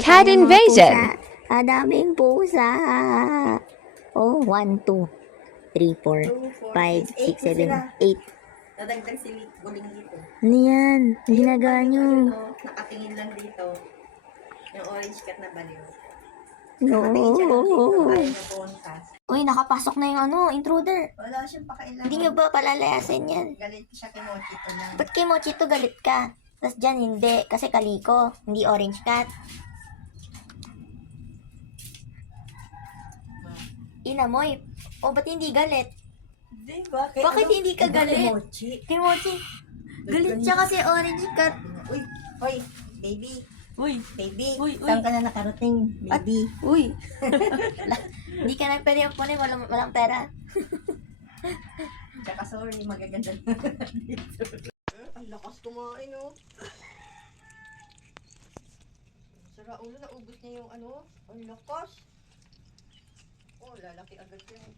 Cat invasion. Daming pusa. Oh, 1, 2, 3, 4, 5, 6, 7, 8. Nadagdag si Buling dito. Ano yan? Ginagawa nyo? Nakatingin lang dito. Yung orange cat na baliw. No. Nakatingin siya lang dito. Ayaw na buwantas. Uy, nakapasok na yung intruder. Wala siyang pakailangan. Hindi nyo ba palalayasin yan? Galit siya kay Mochito na. Ba't kay Mochito galit ka? Tapos dyan hindi, kasi kaliko, hindi orange cat. Inamoy. O, ba't hindi galit? Di ba? Bakit hindi ka galit? Kay Mochi. Kay Mochi, galit siya kasi orange cat. Uy, hoy, baby. Uy, Baby, Uy, saan ka na nakarating, baby? uy. Hindi ka na pwede yung walang pera. Tsaka sorry, magaganda dito. Ang lakas kumain, oh. Sara ulo, naubos niya yung ano. Ang lakas. Oh, lalaki agad yan.